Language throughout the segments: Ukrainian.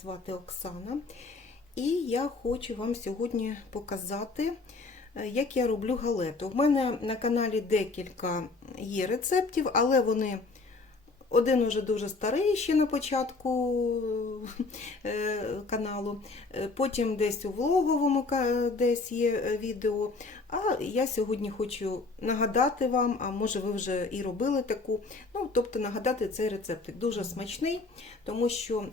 звати Оксана. І я хочу вам сьогодні показати, е, як я роблю галету. У мене на каналі декілька є рецептів, але вони один уже дуже старий ще на початку е, каналу. Е, Потім десь у влоговому десь є відео. А я сьогодні хочу нагадати вам, а може ви вже і робили таку. Ну, тобто нагадати цей рецептик. Дуже смачний, тому що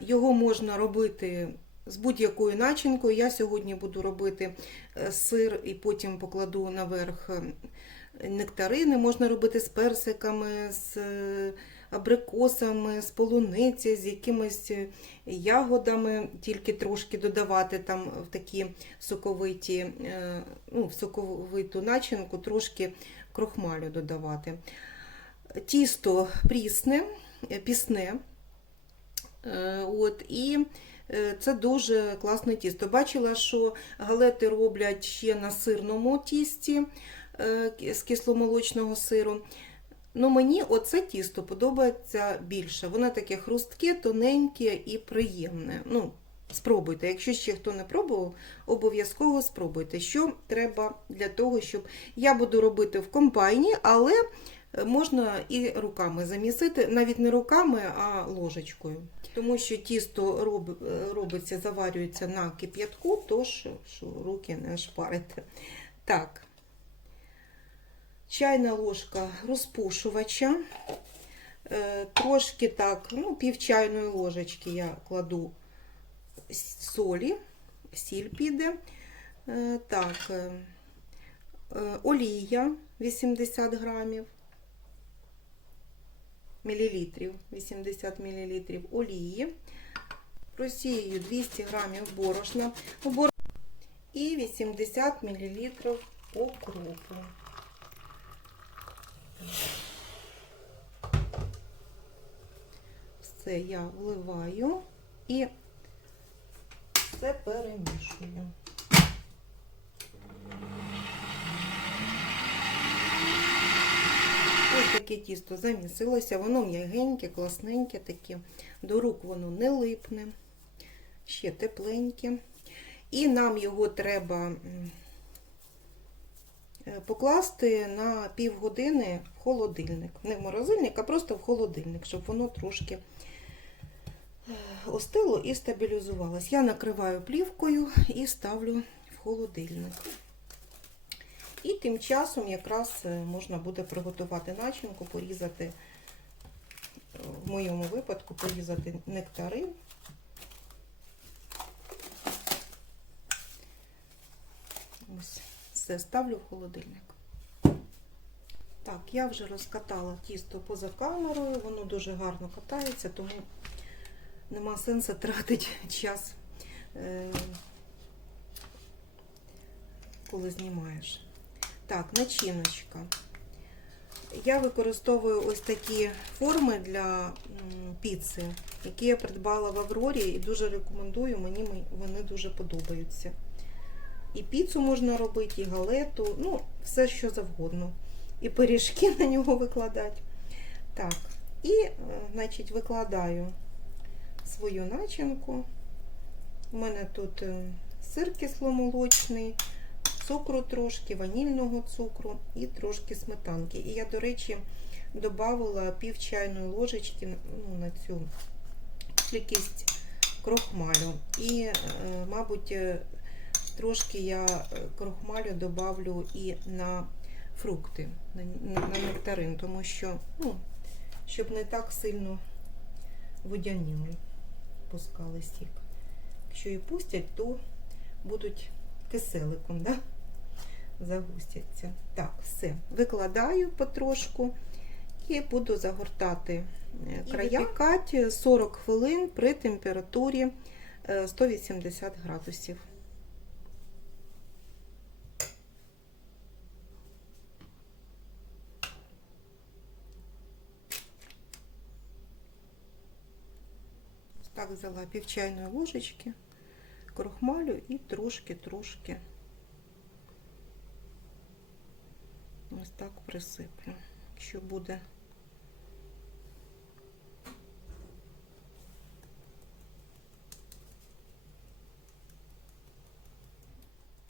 його можна робити з будь-якою начинкою. Я сьогодні буду робити е, сир і потім покладу наверх е, нектарини. Можна робити з персиками, з е, абрикосами, з полуниці, з якимись е, ягодами, тільки трошки додавати там в такі соковиті, е, ну, в соковиту начинку, трошки крохмалю додавати. Тісто прісне, е, пісне. Е, От, і е, це дуже класне тісто. Бачила, що галети роблять ще на сирному тісті е, з кисломолочного сиру. Ну, мені оце тісто подобається більше. Воно таке хрустке, тоненьке і приємне. Ну, спробуйте. Якщо ще хто не пробував, обов'язково спробуйте. Що треба для того, щоб я буду робити в комбайні, але можна і руками замісити, навіть не руками, а ложечкою. Тому що тісто роб- робиться, заварюється на кип'ятку, тож руки не шпарите. Так. Чайна ложка розпушувача. Е, Трошки так, ну, пів чайної ложечки я кладу солі, сіль піде. Е, Так, е, олія 80 грамів, мілілітрів, 80 мілілітрів олії. Просію 200 грамів борошна і 80 мілілітрів окропу. Все я вливаю і все перемішую. Ось таке тісто замісилося, воно м'ягеньке, класненьке таке, до рук воно не липне, ще тепленьке. І нам його треба е, покласти на півгодини в холодильник. Не в морозильник, а просто в холодильник, щоб воно трошки е, остило і стабілізувалось. Я накриваю плівкою і ставлю в холодильник. І тим часом якраз е, можна буде приготувати начинку, порізати, е, в моєму випадку, порізати нектарин. Ось, все, ставлю в холодильник. Так, я вже розкатала тісто поза камерою, воно дуже гарно катається, тому нема сенсу тратити час, е, коли знімаєш. Так, начиночка. Я використовую ось такі форми для піци, які я придбала в Аврорі і дуже рекомендую, мені вони дуже подобаються. І піцу можна робити, і галету, ну, все що завгодно. І пиріжки на нього викладати. Так, і, е, значить, викладаю свою начинку. У мене тут е, сир кисломолочний, цукру трошки, ванільного цукру і трошки сметанки. І я, до речі, додавала пів чайної ложечки ну, на цю кількість крохмалю. І, е, мабуть, е, трошки я е, крохмалю добавлю і на фрукти, на нектарин, тому що, ну, щоб не так сильно водяніли, пускали стік. Якщо і пустять, то будуть киселиком, да? Загустяться. Так, все. Викладаю потрошку і буду загортати е, края. Випікати 40 хвилин при температурі е, 180 градусів. Ось Так взяла пів чайної ложечки крохмалю і трошки-трошки ось так присиплю. Якщо буде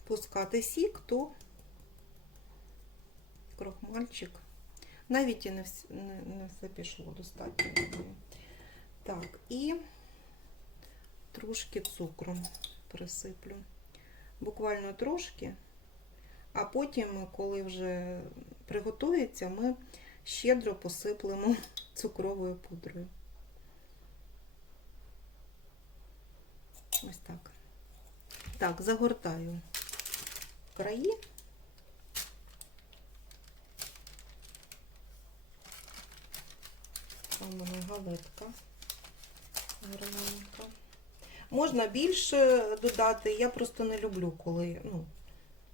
пускати сік, то крохмальчик. Навіть і не все, не, все пішло достатньо. Так, і трошки цукру присиплю. Буквально трошки. А потім, коли вже приготується, ми щедро посиплемо цукровою пудрою. Ось так. Так, загортаю краї. Там у мене галетка гарненька. Можна більше додати, я просто не люблю, коли ну,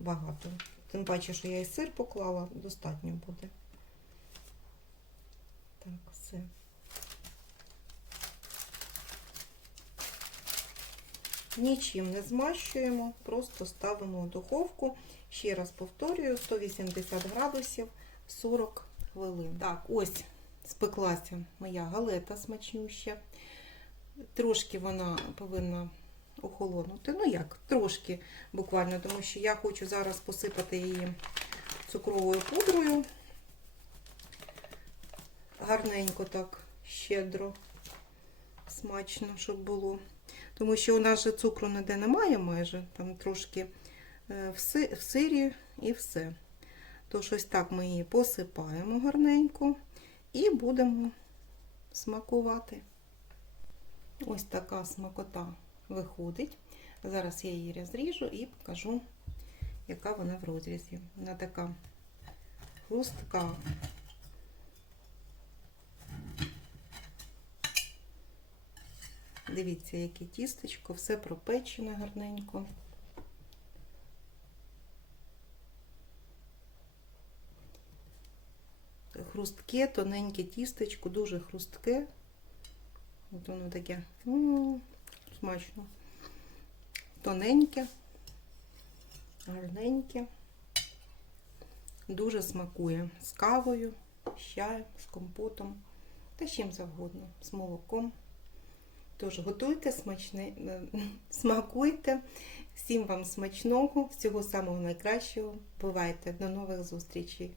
багато. Тим паче, що я і сир поклала, достатньо буде. Так, все. Нічим не змащуємо, просто ставимо в духовку. Ще раз повторюю, 180 градусів 40 хвилин. Так, ось спеклася моя галета смачнюща. Трошки вона повинна охолонути. Ну як, трошки буквально, тому що я хочу зараз посипати її цукровою пудрою. Гарненько так, щедро, смачно, щоб було. Тому що у нас же цукру ніде немає майже, там трошки е, в сирі і все. Тож ось так ми її посипаємо гарненько і будемо смакувати. Ось така смакота виходить. Зараз я її розріжу і покажу, яка вона в розрізі. Вона така хрустка. Дивіться, яке тістечко, все пропечене гарненько. Хрустке, тоненьке тістечко, дуже хрустке. От воно таке смачно. Тоненьке, гарненьке. Дуже смакує з кавою, з чаєм, з компотом та чим завгодно, з молоком. Тож готуйте смачне, е, смакуйте. Всім вам смачного, всього самого найкращого. Бувайте, до нових зустрічей!